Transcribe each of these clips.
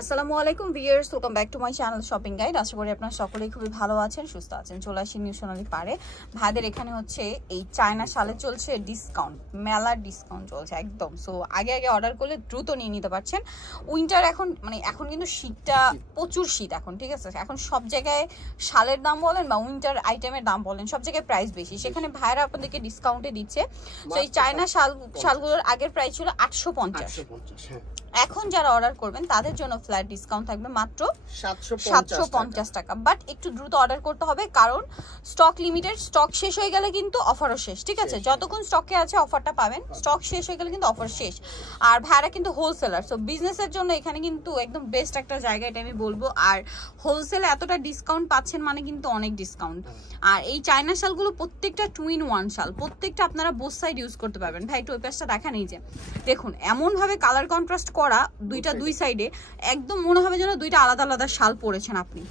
আসসালামু আলাইকুম viewers, welcome back to my channel shopping guide. আশা করি আপনারা সকলেই খুবই ভালো আছেন, সুস্থ আছেন। চলে আসি নিউ সোনালী পারে। ভাইদের এখানে হচ্ছে এই চায়না শালে চলছে ডিসকাউন্ট, মেলার ডিসকাউন্ট চলছে একদম। সো আগে অর্ডার করলে দ্রুত নিয়ে নিতে পারছেন। উইন্টার এখন কিন্তু শীতটা প্রচুর শীত এখন, ঠিক আছে। এখন সব জায়গায় শালের দাম বলেন বা উইন্টার আইটেমের দাম বলেন, সব জায়গায় প্রাইস বেশি। সেখানে ভাইরা আপনাদেরকে ডিসকাউন্টে দিচ্ছে। তো এই চায়না শালগুলোর আগের প্রাইস ছিল 850। এখন যারা অর্ডার করবেন তাদের জন্য ফ্ল্যাট ডিসকাউন্ট থাকবে মাত্র 750 টাকা। বাট একটু দ্রুত অর্ডার করতে হবে, কারণ স্টক লিমিটেড, স্টক শেষ হয়ে গেলে কিন্তু অফারও শেষ, ঠিক আছে। যতক্ষণ স্টকে আছে অফারটা পাবেন, স্টক শেষ হয়ে গেলে কিন্তু অফার শেষ। আর ভাড়া কিন্তু হোলসেলার, সো বিজনেসের জন্য এখানে কিন্তু একদম বেস্ট একটা জায়গা, এটা আমি বলবো। আর হোলসেলে এতটা ডিসকাউন্ট পাচ্ছেন মানে কিন্তু অনেক ডিসকাউন্ট। আর এই চায়না শালগুলো প্রত্যেকটা 2-in-1 শাল, প্রত্যেকটা আপনারা বোথ সাইড ইউজ করতে পারবেন। ভাই একটু ওই পাশটা দেখা নেই যে দেখুন, এমন ভাবে কালার কন্ট্রাস্ট করা দুই সাইডে, একদম মনে হবে যেন দুইটা আলাদা আলাদা শাল পরেছেন আপনি,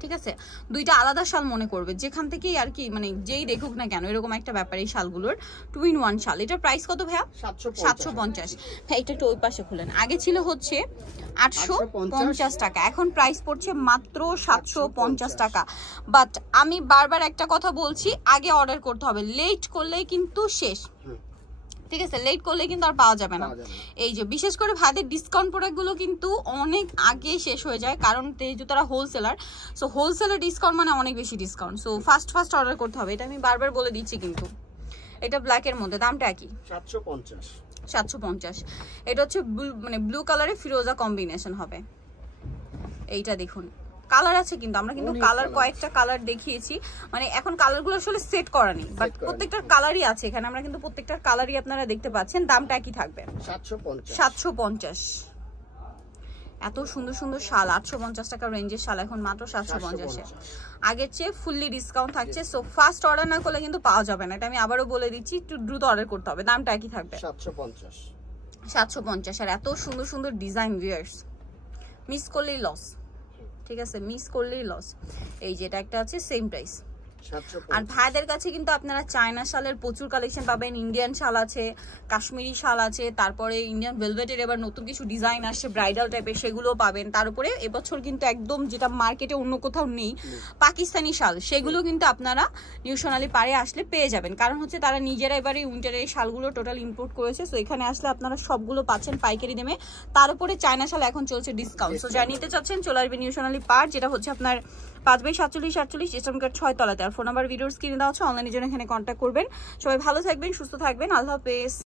ঠিক আছে। দুইটা আলাদা শাল মনে করবে যেখান থেকেই আর কি, মানে যেই দেখুক না কেন, এরকম একটা ব্যাপার এই শালগুলোর। 2-in-1 শাল। এটার প্রাইস কত ভাইয়া? 750। ভাই এটা একটু ওই পাশে খুলেন। আগে ছিল হচ্ছে 850 টাকা, এখন প্রাইস পড়ছে মাত্র 750 টাকা। বাট আমি বারবার একটা কথা বলছি, আগে অর্ডার করতে হবে, লেট করলেই কিন্তু শেষ, ঠিক আছে। লেট করলে কিন্তু আর পাওয়া যাবে না। এই যে বিশেষ করে ভাইদের ডিসকাউন্ট প্রোডাক্টগুলো কিন্তু অনেক আগে শেষ হয়ে যায়, কারণ যেহেতু তারা হোলসেলার। সো হোলসেলার ডিসকাউন্ট মানে অনেক বেশি ডিসকাউন্ট। সো ফার্স্ট অর্ডার করতে হবে, এটা আমি বারবার বলে দিচ্ছি। কিন্তু এটা ব্ল্যাকের মধ্যে, দামটা কি? 750। এটা হচ্ছে ব্লু কালারে ফিরোজা কম্বিনেশন হবে। এইটা দেখুন, কালার আছে কিন্তু, আমরা কিন্তু কালার কয়েকটা কালার দেখিয়েছি, মানে এখন কালারগুলো আসলে সেট করা নেই, বাট প্রত্যেকটার কালারই আছে এখানে। আমরা কিন্তু প্রত্যেকটার কালারই আপনারা দেখতে পাচ্ছেন। দামটা কি থাকবে? 750। এত সুন্দর সুন্দর শাল, 850 টাকা রেঞ্জের শাল এখন মাত্র 750-এ। আগের চেয়ে ফুললি ডিসকাউন্ট থাকছে। সো ফার্স্ট অর্ডার না করলে কিন্তু পাওয়া যাবে না, এটা আমি আবারও বলে দিচ্ছি। একটু দ্রুত অর্ডার করতে হবে। দামটা কি থাকবে? 750। আর এত সুন্দর সুন্দর ডিজাইন, ভিউয়ার্স মিস করলেই লস, ঠিক আছে, মিস করলেই লস। এই যে এটা একটা আছে সেম প্রাইস। আর ভাইদের কাছে কিন্তু আপনারা চায়না শালের প্রচুর কালেকশন পাবেন। ইন্ডিয়ান শাল আছে, কাশ্মীরি শাল আছে, তারপরে ইন্ডিয়ান ভেলভেটের এবার নতুন কিছু ডিজাইন আসছে ব্রাইডাল টাইপের, সেগুলো পাবেন। তার উপরে এবছর কিন্তু একদম যেটা মার্কেটে অন্য কোথাও নেই, পাকিস্তানি শাল, সেগুলো কিন্তু আপনারা নিউ সোনালী পারে আসলে পেয়ে যাবেন। কারণ হচ্ছে তারা নিজেরা এবারে উইন্টারের শালগুলো টোটাল ইম্পোর্ট করেছে। সো এখানে আসলে আপনারা সবগুলো পাচ্ছেন পাইকারি দামে। তার উপরে চায়না শাল এখন চলছে ডিসকাউন্ট। সো যারা নিতে চাচ্ছেন চলে আসবে নিউ সোনালী পার, যেটা হচ্ছে আপনার 5/47 স্টেশন কার্ড 6 তলাতে। আর ফোন নাম্বার ভিডিওর স্ক্রিনে দেওয়া আছে, অনলাইনের জন্য এখানে কন্ট্যাক্ট করবেন। সবাই ভালো থাকবেন, সুস্থ থাকবেন, আল্লাহ হাফেজ।